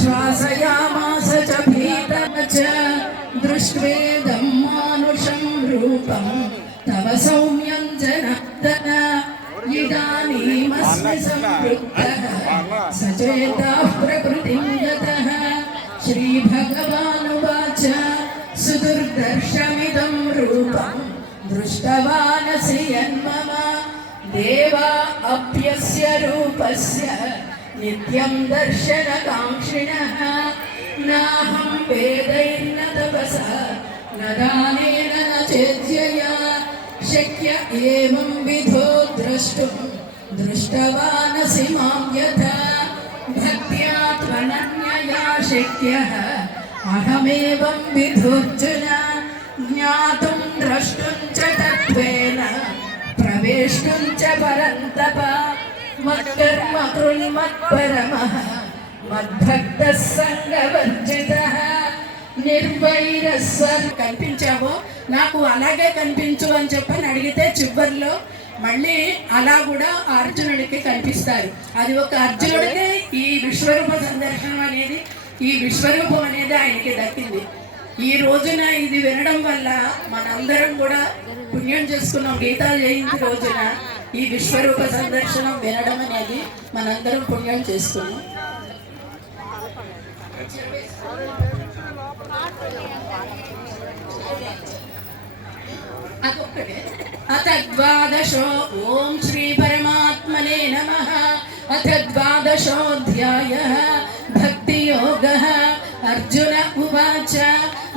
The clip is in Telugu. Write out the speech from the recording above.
श्वासयामास च भीतः च दृष्ट्वेदं मानुषं रूपं तव सौम्यं जनार्दन इदानीमस्मि संवृत्तः सचेतः प्रकृतिं गतः श्रीभगवानुवाच सुदुर्दर्शमिदं रूपं दृष्टवानसि यन्मम देवा अप्यस्य रूपस्य नित्यं दर्शनकाङ्क्षिणः नाहं वेदैर्न तपसा न दानेन न चेद्यया शक्य एवं विधो द्रष्टुं दृष्टवानसि मां यथा भक्त्या त्वनन्यया शक्यः अहमेवं विधोऽर्जुन ज्ञातुं द्रष्टुं च तत्त्वेन प्रवेष्टुं च परन्तप मत्कर्म कृन्मत्परमः मद्भक्तः संगवर्जितः నిర్వైరస్వర్ కనిపించావో నాకు అలాగే కనిపించు అని చెప్పని అడిగితే చివరిలో మళ్ళీ అలా కూడా అర్జునుడికి కనిపిస్తారు. అది ఒక అర్జునుడికి ఈ విశ్వరూప సందర్శనం అనేది ఈ విశ్వరూపం అనేది ఆయనకి దక్కింది. ఈ రోజున ఇది వినడం వల్ల మనందరం కూడా పుణ్యం చేసుకున్నాం. గీతా జయంతి రోజున ఈ విశ్వరూప సందర్శనం వినడం అనేది మనందరం పుణ్యం చేసుకున్నాం. अथ द्वादशो ओम श्री परमात्मने नमः. अथ द्वादशोऽध्यायः भक्ति योगः. अर्जुन उवाच